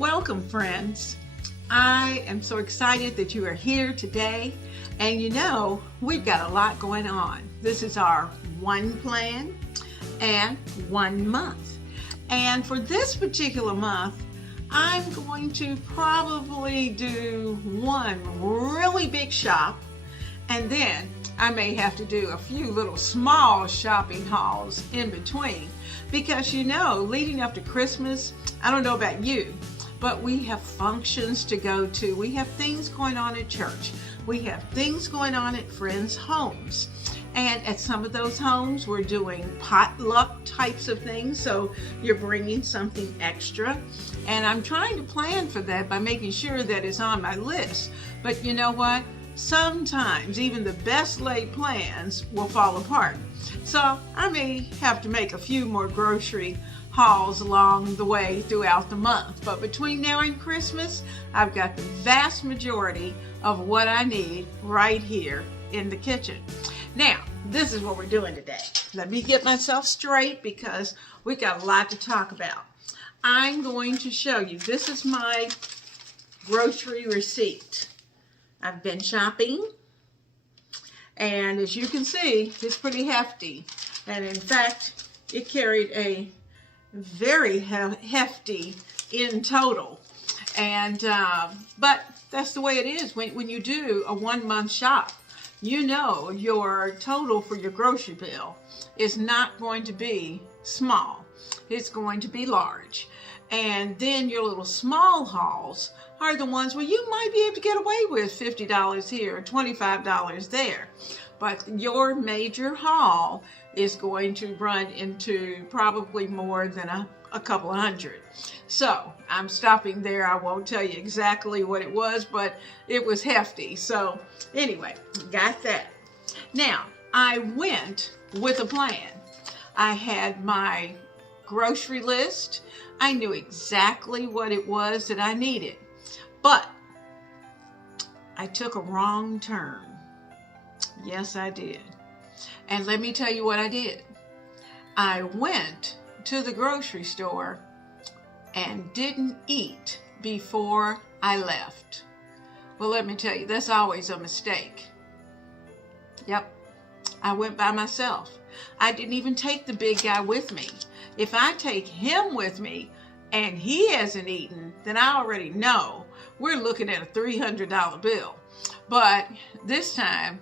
Welcome, friends. I am so excited that you are here today. And you know, we've got a lot going on. This is our one plan and 1 month. And for this particular month, I'm going to probably do one really big shop, and then I may have to do a few little small shopping hauls in between, because you know, leading up to Christmas, I don't know about you, but we have functions to go to. We have things going on at church. We have things going on at friends' homes. And at some of those homes, we're doing potluck types of things. So you're bringing something extra. And I'm trying to plan for that by making sure that it's on my list. But you know what? Sometimes even the best laid plans will fall apart. So I may have to make a few more grocery hauls along the way throughout the month. But between now and Christmas, I've got the vast majority of what I need right here in the kitchen. Now, this is what we're doing today. Let me get myself straight because we've got a lot to talk about. I'm going to show you, this is my grocery receipt. I've been shopping, and as you can see, it's pretty hefty. And in fact, it carried a very hefty in total. And but that's the way it is when you do a 1 month shop. You know your total for your grocery bill is not going to be small. It's going to be large. And then your little small hauls are the ones where you might be able to get away with $50 here or $25 there. But your major haul is going to run into probably more than a couple of hundred. So I'm stopping there. I won't tell you exactly what it was, but it was hefty. So anyway, got that. Now, I went with a plan. I had my grocery list. I knew exactly what it was that I needed, but I took a wrong turn. Yes, I did. And let me tell you what I did. I went to the grocery store and didn't eat before I left. Well, let me tell you, that's always a mistake. Yep, I went by myself. I didn't even take the big guy with me. If I take him with me and he hasn't eaten, then I already know we're looking at a $300 bill. But this time,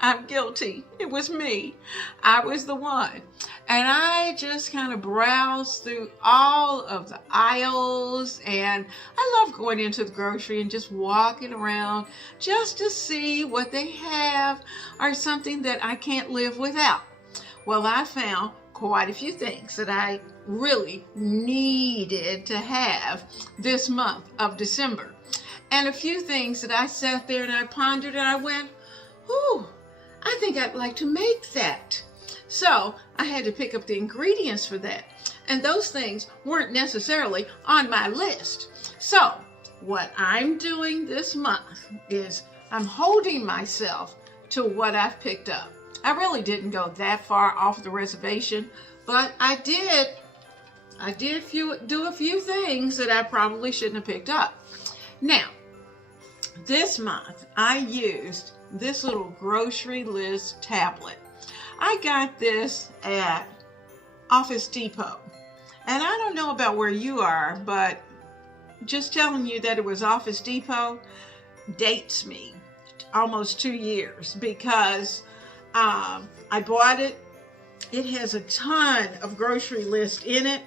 I'm guilty. It was me. I was the one. And I just kind of browsed through all of the aisles, and I love going into the grocery and just walking around just to see what they have or something that I can't live without. Well, I found quite a few things that I really needed to have this month of December. And a few things that I sat there and I pondered and I went, ooh, I think I'd like to make that. So I had to pick up the ingredients for that. And those things weren't necessarily on my list. So what I'm doing this month is I'm holding myself to what I've picked up. I really didn't go that far off the reservation, but I did do a few things that I probably shouldn't have picked up. Now, this month I used this little grocery list tablet. I got this at Office Depot. And I don't know about where you are, but just telling you that it was Office Depot dates me almost 2 years, because I bought it. It has a ton of grocery list in it,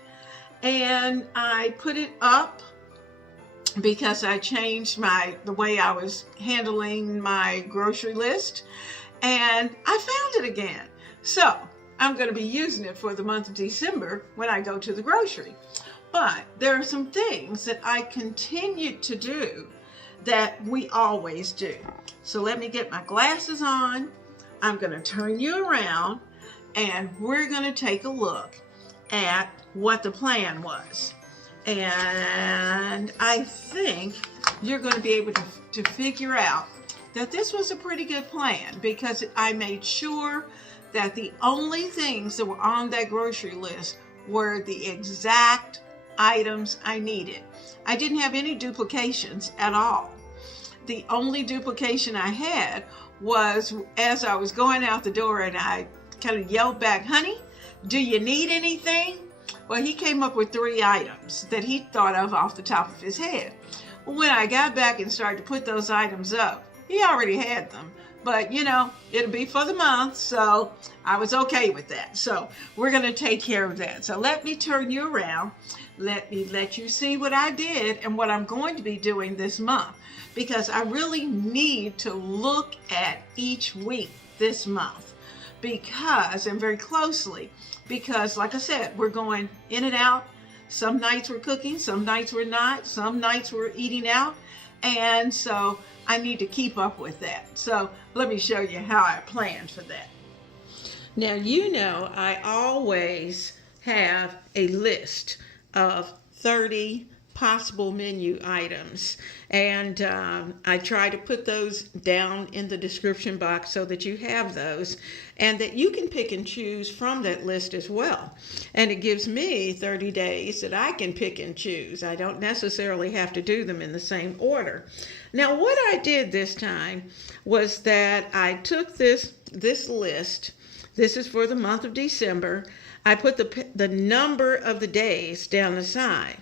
and I put it up because I changed the way I was handling my grocery list, and I found it again. So I'm going to be using it for the month of December when I go to the grocery. But there are some things that I continue to do that we always do. So let me get my glasses on. I'm going to turn you around, and we're going to take a look at what the plan was. And I think you're going to be able to figure out that this was a pretty good plan, because I made sure that the only things that were on that grocery list were the exact items I needed. I didn't have any duplications at all. The only duplication I had was as I was going out the door, and I kind of yelled back, "Honey, do you need anything?" Well, he came up with 3 items that he thought of off the top of his head. When I got back and started to put those items up, he already had them. But, you know, it'll be for the month, so I was okay with that. So we're going to take care of that. So let me turn you around. Let me let you see what I did and what I'm going to be doing this month, because I really need to look at each week this month, and very closely, because like I said, we're going in and out. Some nights we're cooking, some nights we're not, some nights we're eating out. And so I need to keep up with that. So let me show you how I planned for that. Now, you know, I always have a list of 30 possible menu items, and I try to put those down in the description box so that you have those and that you can pick and choose from that list as well. And it gives me 30 days that I can pick and choose. I don't necessarily have to do them in the same order. Now, what I did this time was that I took this list. This is for the month of December. I put the number of the days down the side,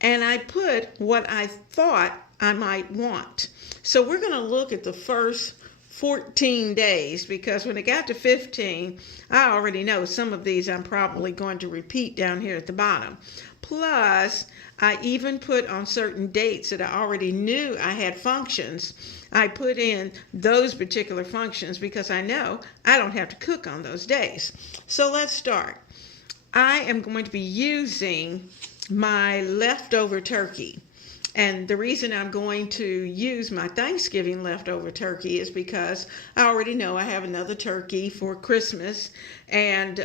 and I put what I thought I might want. So we're going to look at the first 14 days, because when it got to 15, I already know some of these I'm probably going to repeat down here at the bottom. Plus, I even put on certain dates that I already knew I had functions. I put in those particular functions because I know I don't have to cook on those days. So let's start. I am going to be using my leftover turkey. And the reason I'm going to use my Thanksgiving leftover turkey is because I already know I have another turkey for Christmas, and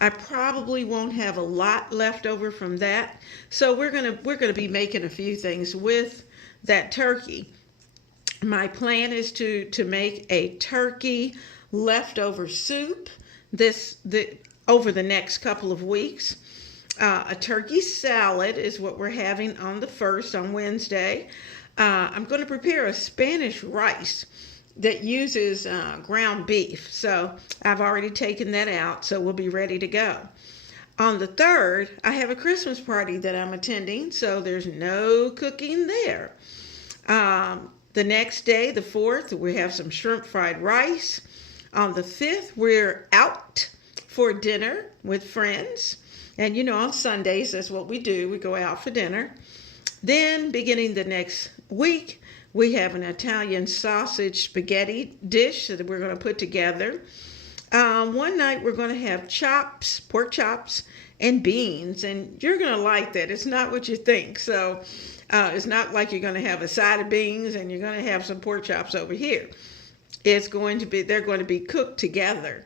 I probably won't have a lot left over from that. So we're gonna be making a few things with that turkey. My plan is to make a turkey leftover soup over the next couple of weeks. A turkey salad is what we're having on the 1st, on Wednesday. I'm going to prepare a Spanish rice that uses ground beef. So I've already taken that out, so we'll be ready to go. On the 3rd, I have a Christmas party that I'm attending, so there's no cooking there. The next day, the 4th, we have some shrimp fried rice. On the 5th, we're out for dinner with friends. And you know, on Sundays, that's what we do. We go out for dinner. Then, beginning the next week, we have an Italian sausage spaghetti dish that we're going to put together. One night, we're going to have chops, pork chops, and beans. And you're going to like that. It's not what you think. So, it's not like you're going to have a side of beans and you're going to have some pork chops over here. They're going to be cooked together.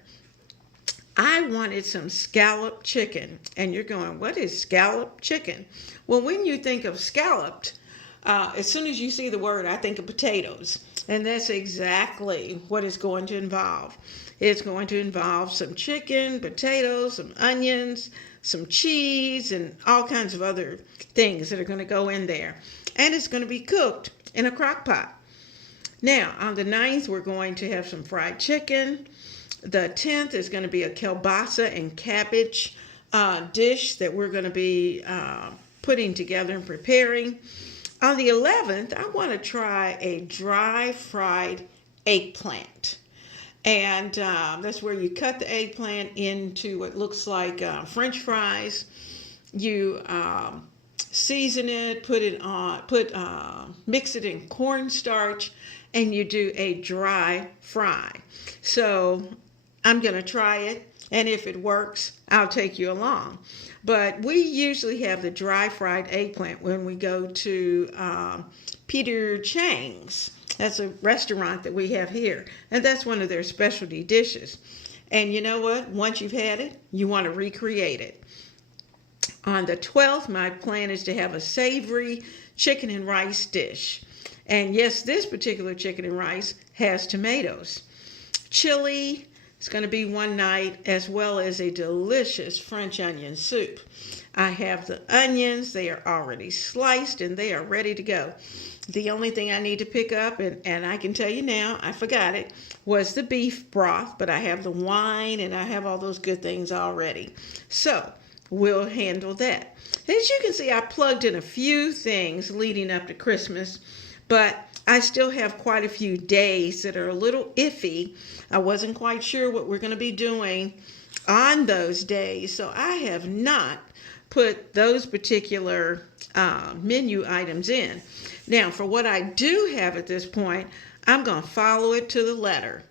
I wanted some scalloped chicken. And you're going, what is scalloped chicken? Well, when you think of scalloped, as soon as you see the word, I think of potatoes. And that's exactly what it's going to involve. It's going to involve some chicken, potatoes, some onions, some cheese, and all kinds of other things that are going to go in there. And it's going to be cooked in a crock pot. Now, on the 9th, we're going to have some fried chicken. The 10th is going to be a kielbasa and cabbage dish that we're going to be putting together and preparing. On the 11th, I want to try a dry fried eggplant. And that's where you cut the eggplant into what looks like French fries. You season it, mix it in cornstarch, and you do a dry fry. So I'm going to try it, and if it works, I'll take you along. But we usually have the dry fried eggplant when we go to Peter Chang's. That's a restaurant that we have here, and that's one of their specialty dishes. And you know what? Once you've had it, you want to recreate it. On the 12th, my plan is to have a savory chicken and rice dish. And yes, this particular chicken and rice has tomatoes, chili, It's going to be one night, as well as a delicious French onion soup. I have the onions. They are already sliced and they are ready to go. The only thing I need to pick up, and I can tell you now, I forgot it, was the beef broth, but I have the wine and I have all those good things already. So we'll handle that. As you can see, I plugged in a few things leading up to Christmas, but I still have quite a few days that are a little iffy. I wasn't quite sure what we're going to be doing on those days, so I have not put those particular menu items in. Now, for what I do have at this point, I'm going to follow it to the letter.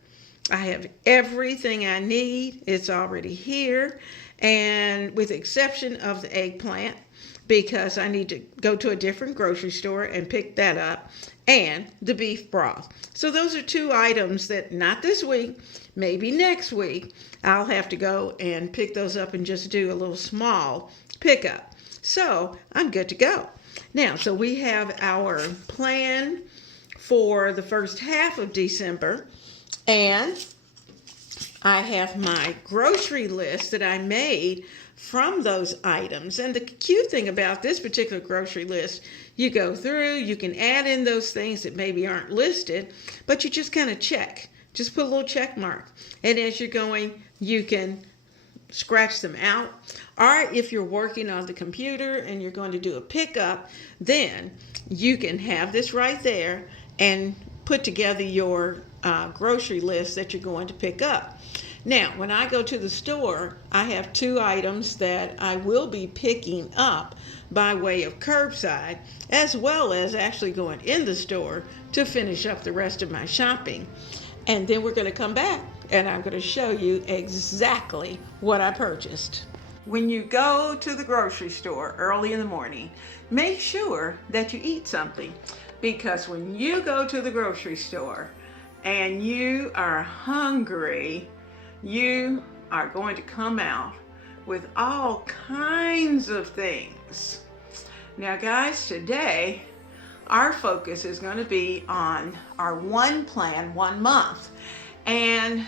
I have everything I need. It's already here, and with the exception of the eggplant, because I need to go to a different grocery store and pick that up, and the beef broth. So those are two items that not this week, maybe next week, I'll have to go and pick those up and just do a little small pickup. So I'm good to go. Now, so we have our plan for the first half of December, and I have my grocery list that I made from those items. And the cute thing about this particular grocery list, you go through, you can add in those things that maybe aren't listed, but you just kind of check. Just put a little check mark. And as you're going, you can scratch them out. Or if you're working on the computer and you're going to do a pickup, then you can have this right there and put together your grocery list that you're going to pick up. Now, when I go to the store, I have two items that I will be picking up by way of curbside, as well as actually going in the store to finish up the rest of my shopping. And then we're going to come back and I'm going to show you exactly what I purchased. When you go to the grocery store early in the morning, make sure that you eat something, because when you go to the grocery store and you are hungry, you are going to come out with all kinds of things. Now guys, today our focus is going to be on our one plan, 1 month. And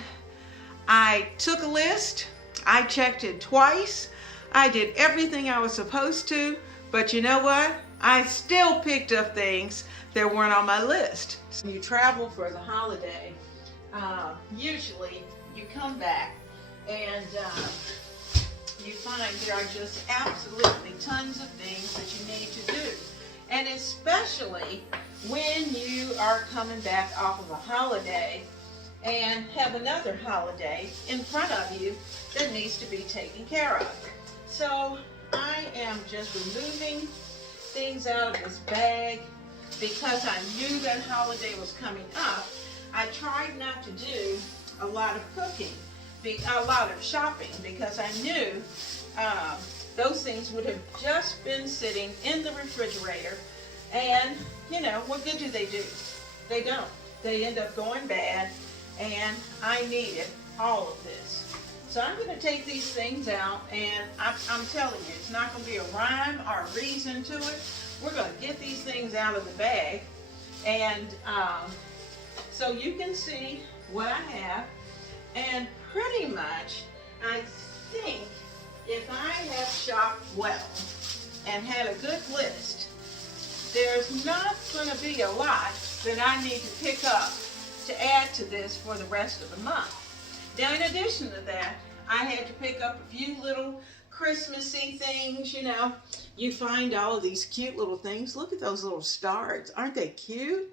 I took a list, I checked it twice, I did everything I was supposed to, but you know what? I still picked up things that weren't on my list. So you travel for the holiday, usually you come back and you find there are just absolutely tons of things that you need to do. And especially when you are coming back off of a holiday and have another holiday in front of you that needs to be taken care of. So I am just removing things out of this bag because I knew that holiday was coming up. I tried not to do a lot of cooking, a lot of shopping, because I knew those things would have just been sitting in the refrigerator, and you know, what good do? They don't. They end up going bad, and I needed all of this. So I'm going to take these things out, and I'm telling you, it's not going to be a rhyme or a reason to it. We're going to get these things out of the bag, and so you can see what I have. And pretty much, I think if I have shopped well and had a good list, there's not going to be a lot that I need to pick up to add to this for the rest of the month. Now, in addition to that, I had to pick up a few little Christmassy things. You know, you find all of these cute little things. Look at those little stars. Aren't they cute?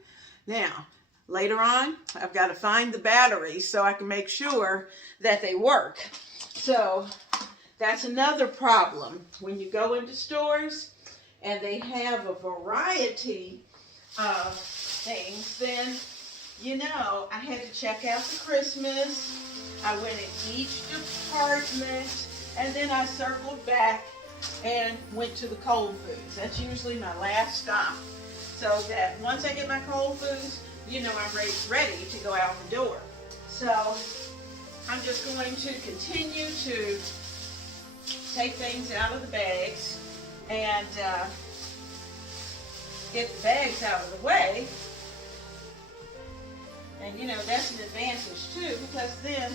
Now, later on, I've got to find the batteries so I can make sure that they work. So that's another problem. When you go into stores and they have a variety of things, then, you know, I had to check out the Christmas. I went in each department, and then I circled back and went to the cold foods. That's usually my last stop, so that once I get my cold foods, you know, I'm ready to go out the door. So I'm just going to continue to take things out of the bags and get the bags out of the way. And you know, that's an advantage too, because then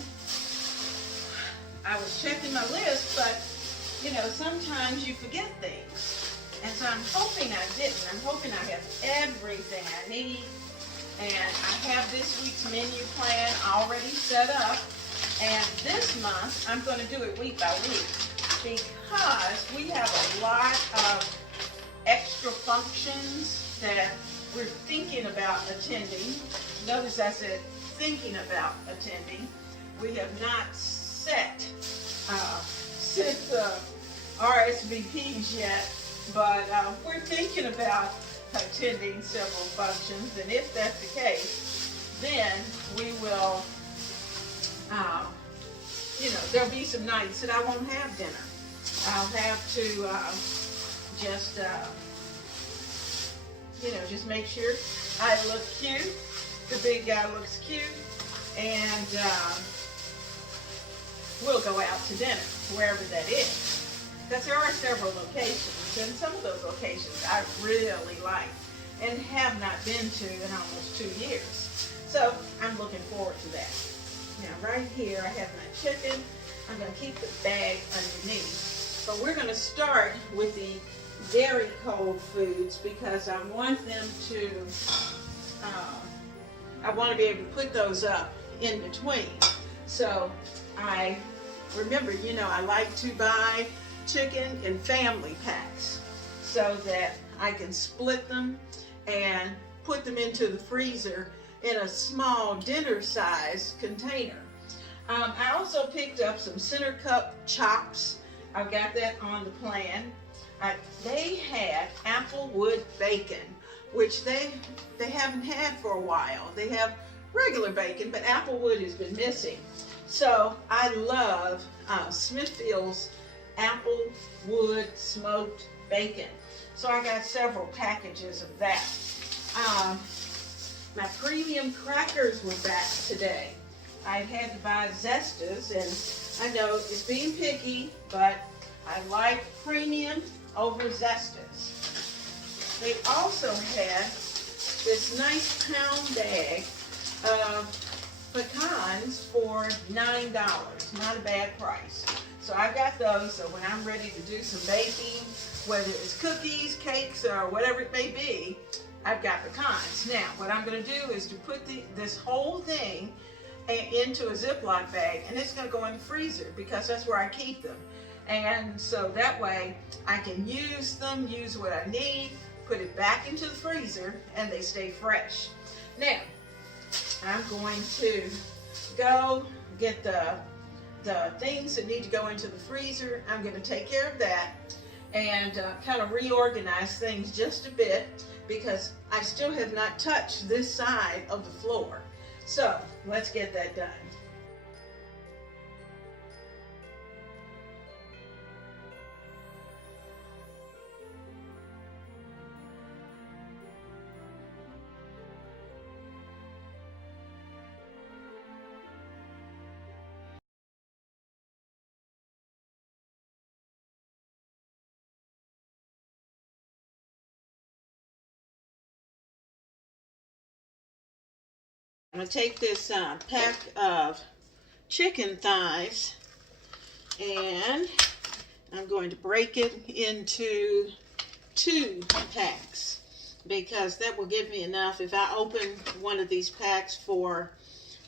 I was checking my list, but you know, sometimes you forget things. And so I'm hoping I didn't. I'm hoping I have everything I need. And I have this week's menu plan already set up. And this month, I'm going to do it week by week because we have a lot of extra functions that we're thinking about attending. Notice I said thinking about attending. We have not set RSVPs yet, but we're thinking about attending several functions, and if that's the case, then we will, you know, there'll be some nights that I won't have dinner. I'll have to just, you know, just make sure I look cute, the big guy looks cute, and we'll go out to dinner, wherever that is. Because there are several locations, and some of those locations I really like and have not been to in almost 2 years. So I'm looking forward to that. Now right here I have my chicken. I'm going to keep the bag underneath. But we're going to start with the very cold foods because I want them to, I want to be able to put those up in between. So I remember, you know, I like to buy chicken in family packs so that I can split them and put them into the freezer in a small dinner size container. I also picked up some center cup chops. I've got that on the plan. They had applewood bacon, which they haven't had for a while. They have regular bacon, but applewood has been missing. So I love Smithfield's applewood smoked bacon. So I got several packages of that. My premium crackers were back today. I had to buy Zestas, and I know it's being picky, but I like premium over Zestas. They also had this nice pound bag of pecans for $9. Not a bad price. So I got those, so when I'm ready to do some baking, whether it's cookies, cakes, or whatever it may be, I've got pecans. Now, what I'm going to do is to put this whole thing into a Ziploc bag, and it's going to go in the freezer because that's where I keep them. And so that way I can use them, use what I need, put it back into the freezer, and they stay fresh. Now, I'm going to go get the things that need to go into the freezer. I'm going to take care of that and kind of reorganize things just a bit because I still have not touched this side of the floor. So let's get that done. I'm going to take this pack of chicken thighs and I'm going to break it into 2 packs because that will give me enough. If I open one of these packs for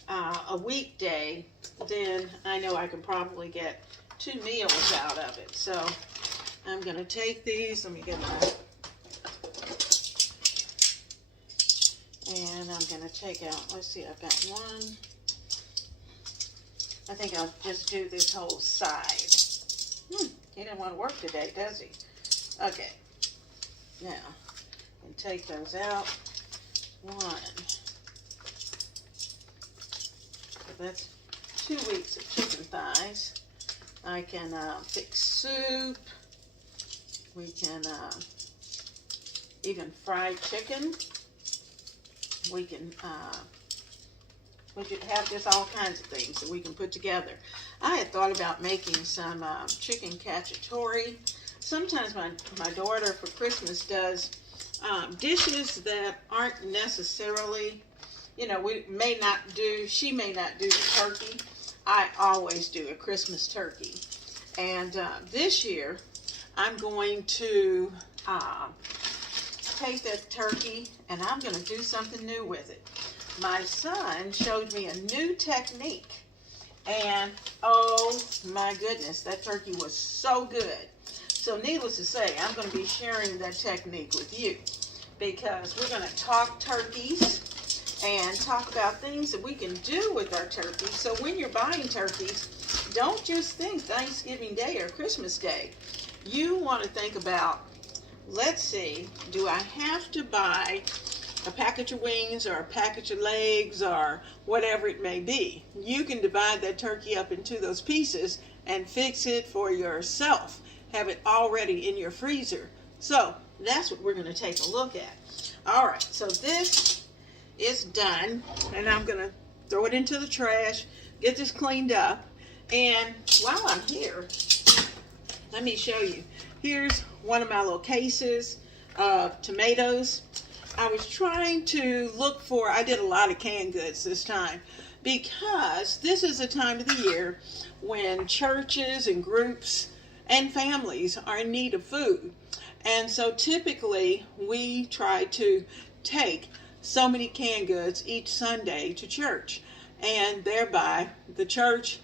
a weekday, then I know I can probably get 2 meals out of it. So I'm going to take these. Let me get my... And I'm going to take out, let's see, I've got 1. I think I'll just do this whole side. He didn't want to work today, does he? Okay. Now, I can take those out. 1. So that's 2 weeks of chicken thighs. I can fix soup. We can even fry chicken. We can have just all kinds of things that we can put together. I had thought about making some chicken cacciatore. Sometimes my daughter for Christmas does dishes that aren't necessarily, you know, she may not do the turkey, I always do a Christmas turkey. And this year, I'm going to take that turkey and I'm going to do something new with it. My son showed me a new technique. And oh my goodness, that turkey was so good. So needless to say, I'm going to be sharing that technique with you because we're going to talk turkeys and talk about things that we can do with our turkeys. So when you're buying turkeys, don't just think Thanksgiving Day or Christmas Day. You want to think about, let's see, do I have to buy a package of wings or a package of legs or whatever it may be? You can divide that turkey up into those pieces and fix it for yourself. Have it already in your freezer. So that's what we're going to take a look at. All right, so this is done and I'm going to throw it into the trash, get this cleaned up. And while I'm here, let me show you. Here's one of my little cases of tomatoes. I was trying to look for, I did a lot of canned goods this time because this is a time of the year when churches and groups and families are in need of food. And so typically we try to take so many canned goods each Sunday to church, and thereby the church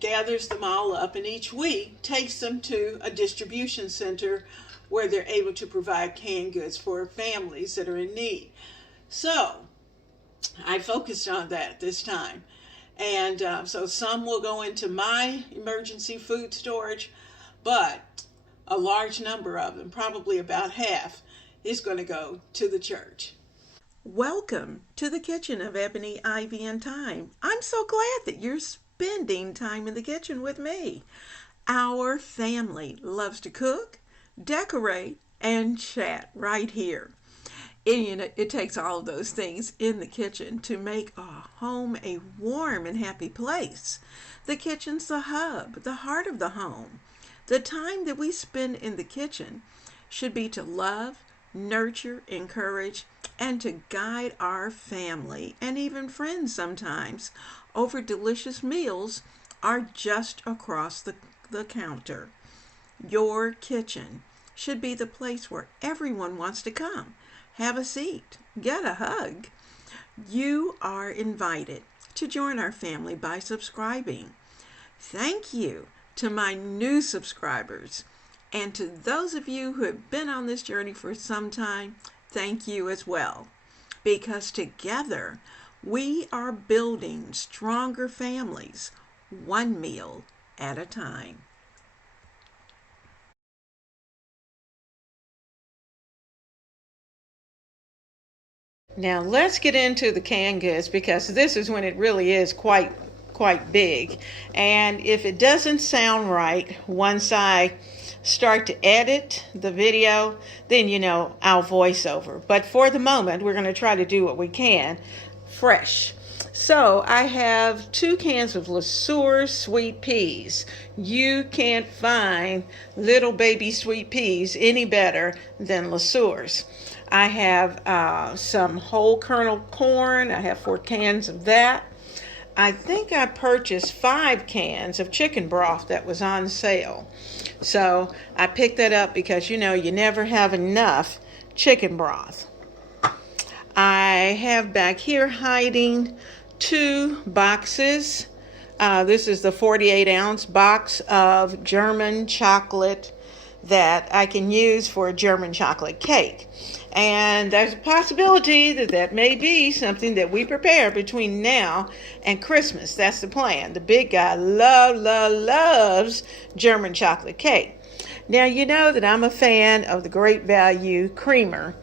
gathers them all up and each week takes them to a distribution center where they're able to provide canned goods for families that are in need. So I focused on that this time. And so some will go into my emergency food storage, but a large number of them, probably about half, is going to go to the church. Welcome to the kitchen of Ebony, Ivy, and Thyme. I'm so glad that you're spending time in the kitchen with me. Our family loves to cook, decorate, and chat right here. And it takes all of those things in the kitchen to make a home a warm and happy place. The kitchen's the hub, the heart of the home. The time that we spend in the kitchen should be to love, nurture, encourage, and to guide our family and even friends sometimes over delicious meals are just across the counter. Your kitchen should be the place where everyone wants to come, have a seat, get a hug. You are invited to join our family by subscribing. Thank you to my new subscribers, and to those of you who have been on this journey for some time, thank you as well, because together we are building stronger families, one meal at a time. Now let's get into the canned goods because this is when it really is quite big. And if it doesn't sound right once I start to edit the video, then I'll voice over. But for the moment, we're going to try to do what we can fresh. So I have 2 cans of LeSueur sweet peas. You can't find little baby sweet peas any better than LeSueur's. I have some whole kernel corn. I have 4 cans of that. I think I purchased 5 cans of chicken broth that was on sale. So I picked that up because you never have enough chicken broth. I have back here hiding 2 boxes. This is the 48-ounce box of German chocolate that I can use for a German chocolate cake. And there's a possibility that may be something that we prepare between now and Christmas. That's the plan. The big guy loves German chocolate cake. Now, you know that I'm a fan of the Great Value creamer.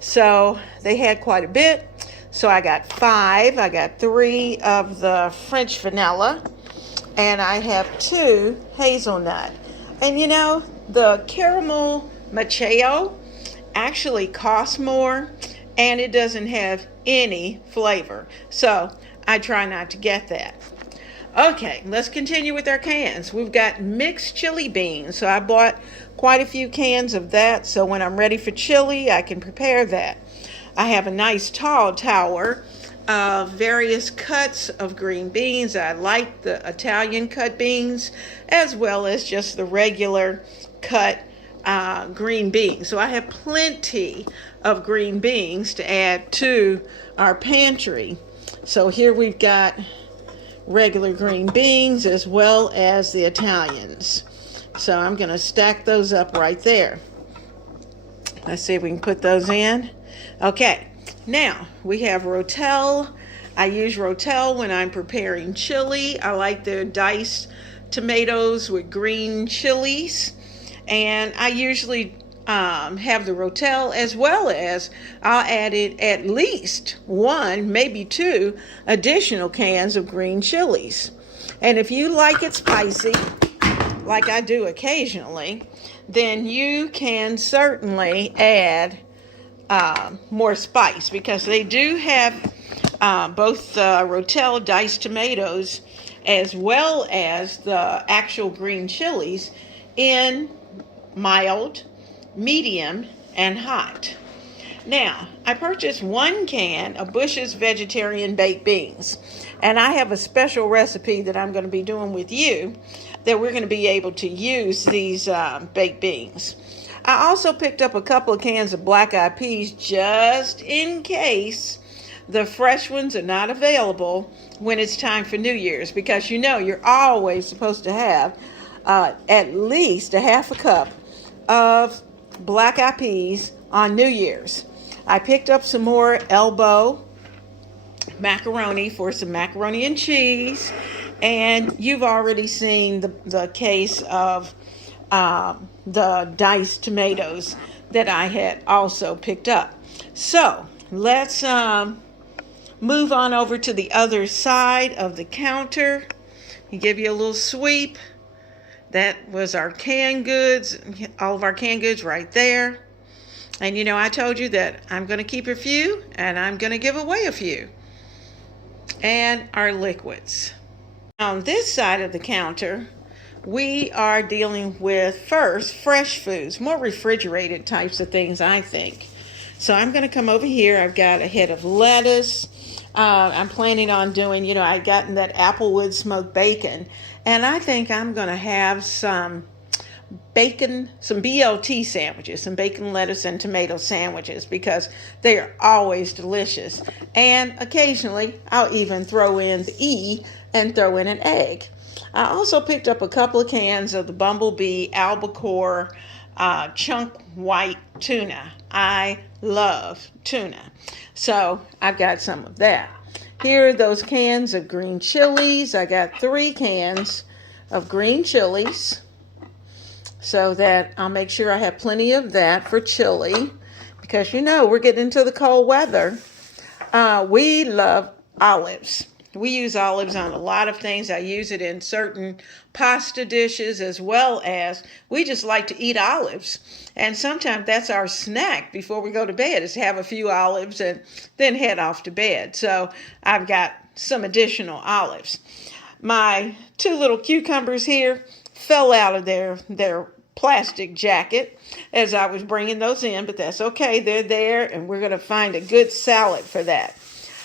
So they had quite a bit. So I got 5. I got 3 of the French vanilla. And I have 2 hazelnut. And the caramel maceo actually costs more and it doesn't have any flavor. So I try not to get that. Okay, let's continue with our cans. We've got mixed chili beans. So I bought quite a few cans of that. So when I'm ready for chili, I can prepare that. I have a nice tall tower various cuts of green beans. I like the Italian cut beans as well as just the regular cut green beans. So I have plenty of green beans to add to our pantry. So here we've got regular green beans as well as the Italians. So I'm going to stack those up right there. Let's see if we can put those in. Okay, now we have rotel. I use rotel when I'm preparing chili. I like the diced tomatoes with green chilies. And I usually have the rotel as well as I'll add it at least 1, maybe 2 additional cans of green chilies. And if you like it spicy, like I do occasionally, then you can certainly add more spice, because they do have both rotel diced tomatoes as well as the actual green chilies in mild, medium, and hot. Now, I purchased 1 can of Bush's vegetarian baked beans, and I have a special recipe that I'm going to be doing with you that we're going to be able to use these baked beans. I also picked up a couple of cans of black eyed peas just in case the fresh ones are not available when it's time for New Year's, because you know you're always supposed to have at least a half a cup of black eyed peas on New Year's. I picked up some more elbow macaroni for some macaroni and cheese, and you've already seen the case of the diced tomatoes that I had also picked up. So let's move on over to the other side of the counter. You give you a little sweep. That was our canned goods, all of our canned goods right there. And you know, I told you that I'm going to keep a few and I'm going to give away a few. And our liquids. On this side of the counter, we are dealing with first fresh foods, more refrigerated types of things, I think. So I'm going to come over here. I've got a head of lettuce. I'm planning on doing, you know, I've gotten that Applewood smoked bacon, and I think I'm going to have some bacon, some BLT sandwiches, some bacon, lettuce, and tomato sandwiches, because they are always delicious. And occasionally, I'll even throw in the E and throw in an egg. I also picked up a couple of cans of the Bumblebee albacore chunk white tuna. I love tuna. So I've got some of that. Here are those cans of green chilies. I got 3 cans of green chilies, so that I'll make sure I have plenty of that for chili, because you know we're getting into the cold weather. We love olives. We use olives on a lot of things. I use it in certain pasta dishes, as well as we just like to eat olives. And sometimes that's our snack before we go to bed, is to have a few olives and then head off to bed. So I've got some additional olives. My 2 little cucumbers here fell out of their plastic jacket as I was bringing those in, but that's okay. They're there, and we're going to find a good salad for that.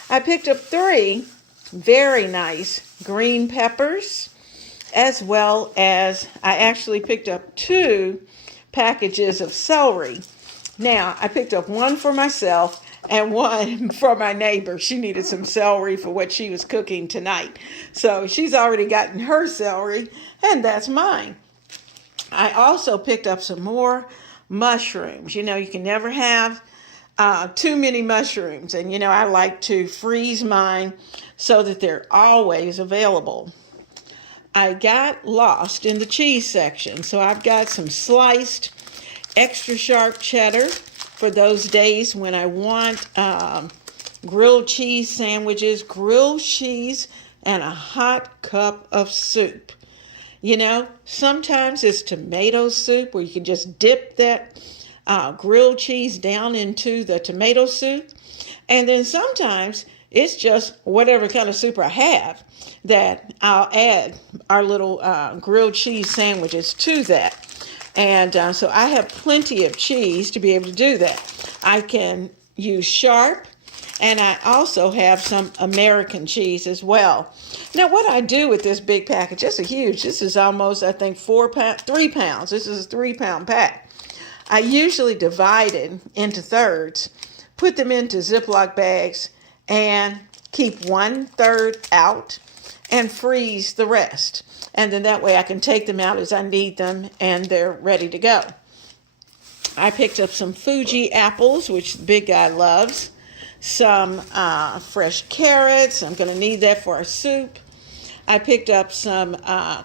I picked up 3 very nice green peppers, as well as I actually picked up 2 packages of celery. Now, I picked up 1 for myself and 1 for my neighbor. She needed some celery for what she was cooking tonight. So she's already gotten her celery, and that's mine. I also picked up some more mushrooms. You know, you can never have too many mushrooms. And, you know, I like to freeze mine so that they're always available. I got lost in the cheese section. So I've got some sliced extra sharp cheddar for those days when I want grilled cheese sandwiches, grilled cheese, and a hot cup of soup. You know, sometimes it's tomato soup where you can just dip that grilled cheese down into the tomato soup. And then sometimes it's just whatever kind of soup I have that I'll add our little grilled cheese sandwiches to that. And so I have plenty of cheese to be able to do that. I can use sharp, And I also have some American cheese as well. Now, what I do with this big package, this is huge. This is almost, I think, 3 pounds. This is a 3-pound pack. I usually divide it into thirds, put them into Ziploc bags, and keep 1/3 out and freeze the rest. And then that way I can take them out as I need them and they're ready to go. I picked up some Fuji apples, which the big guy loves. Some fresh carrots. I'm going to need that for our soup. I picked up some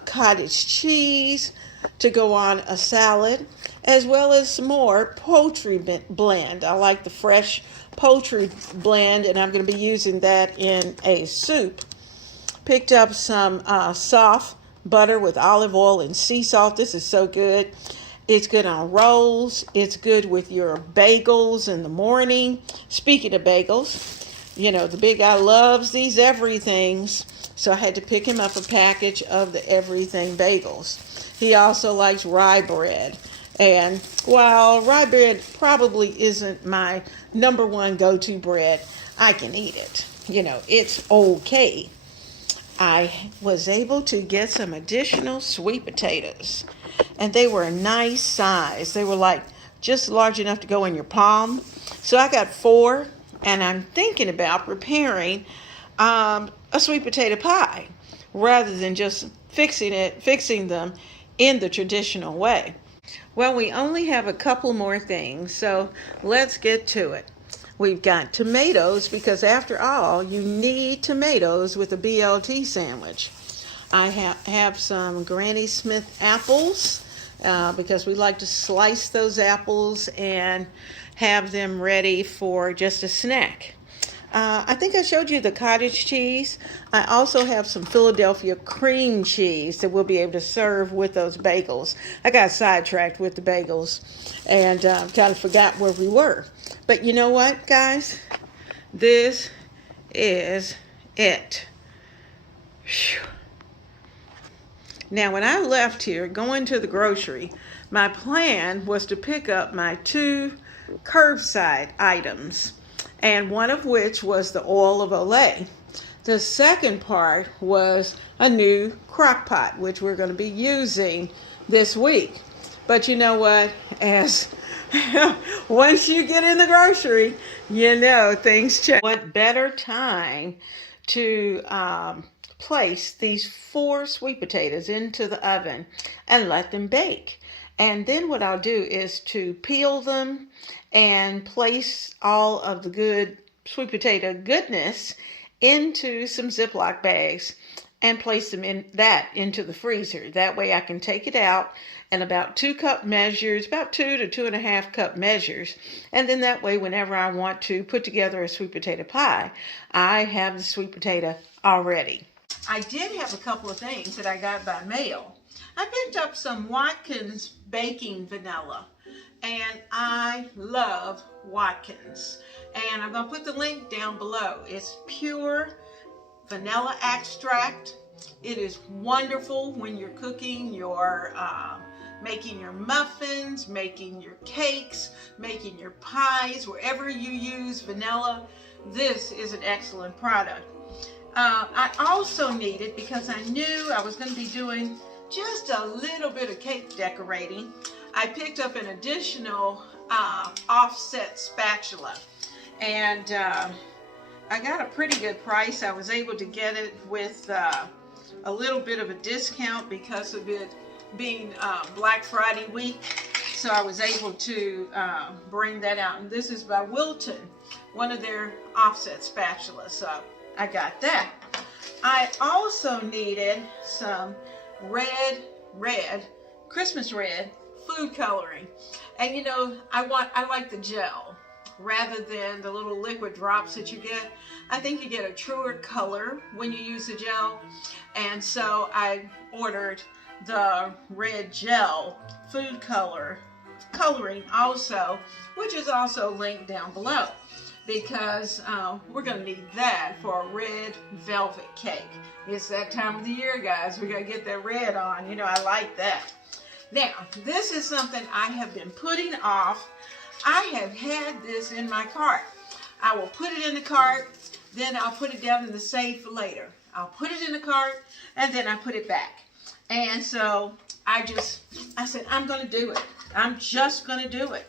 cottage cheese to go on a salad, as well as some more poultry blend. I like the fresh poultry blend, and I'm going to be using that in a soup. Picked up some soft butter with olive oil and sea salt. This is so good. It's good on rolls. It's good with your bagels in the morning. Speaking of bagels, you know, the big guy loves these everythings. So I had to pick him up a package of the everything bagels. He also likes rye bread. And while rye bread probably isn't my number one go-to bread, I can eat it. You know, it's okay. I was able to get some additional sweet potatoes. And they were a nice size. They were like just large enough to go in your palm. So I got 4, and I'm thinking about preparing a sweet potato pie rather than just fixing them in the traditional way. Well, we only have a couple more things, so let's get to it. We've got tomatoes, because after all, you need tomatoes with a BLT sandwich. I have some Granny Smith apples because we like to slice those apples and have them ready for just a snack. I think I showed you the cottage cheese. I also have some Philadelphia cream cheese that we'll be able to serve with those bagels. I got sidetracked with the bagels and kind of forgot where we were. But you know what, guys? This is it. Whew. Now, when I left here, going to the grocery, my plan was to pick up my 2 curbside items, and one of which was the oil of Olay. The second part was a new crock pot, which we're going to be using this week. But you know what? As once you get in the grocery, you know things change. What better time to place these 4 sweet potatoes into the oven and let them bake. And then what I'll do is to peel them and place all of the good sweet potato goodness into some Ziploc bags and place them into the freezer. That way I can take it out in about 2 cup measures, about 2 to 2.5 cup measures. And then that way, whenever I want to put together a sweet potato pie, I have the sweet potato already. I did have a couple of things that I got by mail. I picked up some Watkins baking vanilla, and I love Watkins. And I'm going to put the link down below. It's pure vanilla extract. It is wonderful when you're cooking your, making your muffins, making your cakes, making your pies, wherever you use vanilla. This is an excellent product. I also needed, because I knew I was going to be doing just a little bit of cake decorating, I picked up an additional offset spatula. And I got a pretty good price. I was able to get it with a little bit of a discount because of it being Black Friday week. So I was able to bring that out. And this is by Wilton, one of their offset spatulas. So I got that. I also needed some red, Christmas red food coloring. And you know, I like the gel rather than the little liquid drops that you get. I think you get a truer color when you use the gel. And so I ordered the red gel food coloring also, which is also linked down below, because we're going to need that for a red velvet cake. It's that time of the year, guys. We got to get that red on. You know, I like that. Now, this is something I have been putting off. I have had this in my cart I will put it in the cart, then I'll put it down in the safe for later. I'll put it in the cart, and then I put it back. And so I said, I'm going to do it. I'm just going to do it.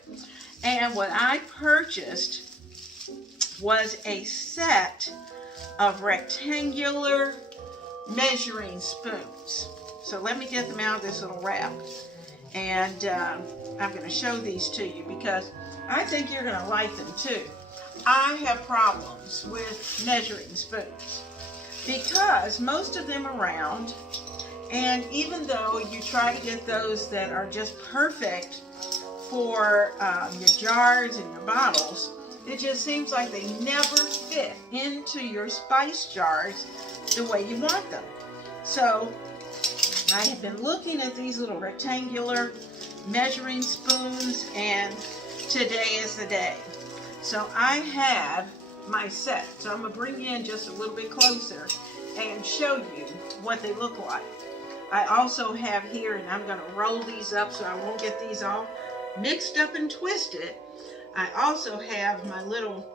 And what I purchased was a set of rectangular measuring spoons. So let me get them out of this little wrap. And I'm going to show these to you because I think you're going to like them too. I have problems with measuring spoons because most of them are round, and even though you try to get those that are just perfect for your jars and your bottles, it just seems like they never fit into your spice jars the way you want them. So I have been looking at these little rectangular measuring spoons, and today is the day. So I have my set. So I'm going to bring you in just a little bit closer and show you what they look like. I also have here, and I'm going to roll these up so I won't get these all mixed up and twisted. I also have my little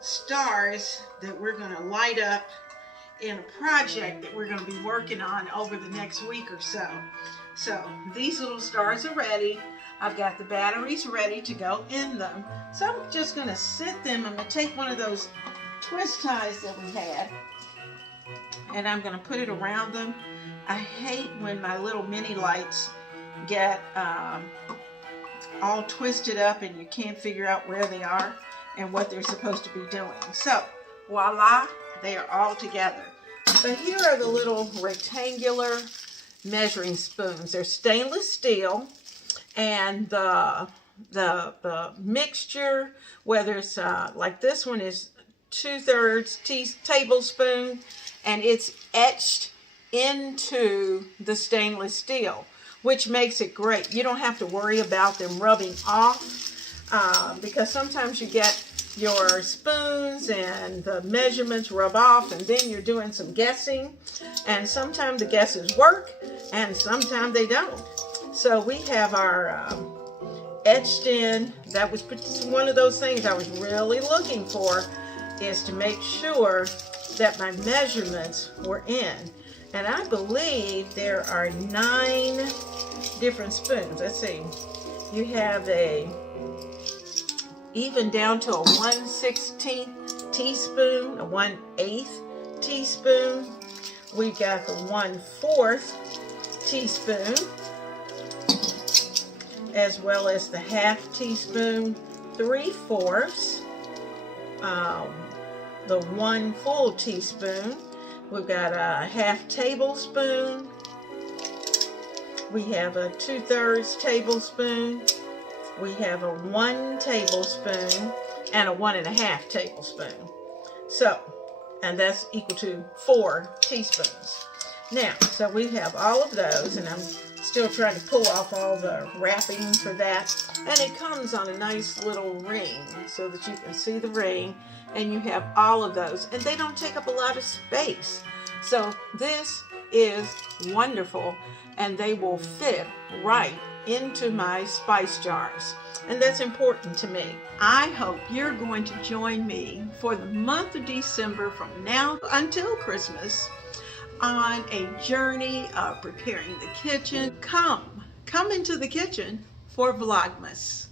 stars that we're going to light up in a project that we're going to be working on over the next week or so. So these little stars are ready. I've got the batteries ready to go in them. So I'm just going to sit them. I'm going to take one of those twist ties that we had, and I'm going to put it around them. I hate when my little mini lights get all twisted up and you can't figure out where they are and what they're supposed to be doing. So voila, they are all together. But here are the little rectangular measuring spoons. They're stainless steel, and the mixture, whether it's like this one is 2/3 tablespoon, and it's etched into the stainless steel, which makes it great. You don't have to worry about them rubbing off because sometimes you get your spoons and the measurements rub off, and then you're doing some guessing, and sometimes the guesses work and sometimes they don't. So we have our etched in. That was one of those things I was really looking for, is to make sure that my measurements were in. And I believe there are 9 different spoons. Let's see. You have even down to a 1/16 teaspoon, a 1/8 teaspoon. We've got the 1/4 teaspoon, as well as the 1/2 teaspoon, 3/4, the 1 full teaspoon. We've got a 1/2 tablespoon. We have a 2/3 tablespoon. We have a 1 tablespoon and a 1.5 tablespoon. So, and that's equal to 4 teaspoons. Now, so we have all of those, and I'm still trying to pull off all the wrapping for that. And it comes on a nice little ring so that you can see the ring, and you have all of those, and they don't take up a lot of space. So this is wonderful, and they will fit right into my spice jars, and that's important to me. I hope you're going to join me for the month of December, from now until Christmas, on a journey of preparing the kitchen. Come into the kitchen for Vlogmas.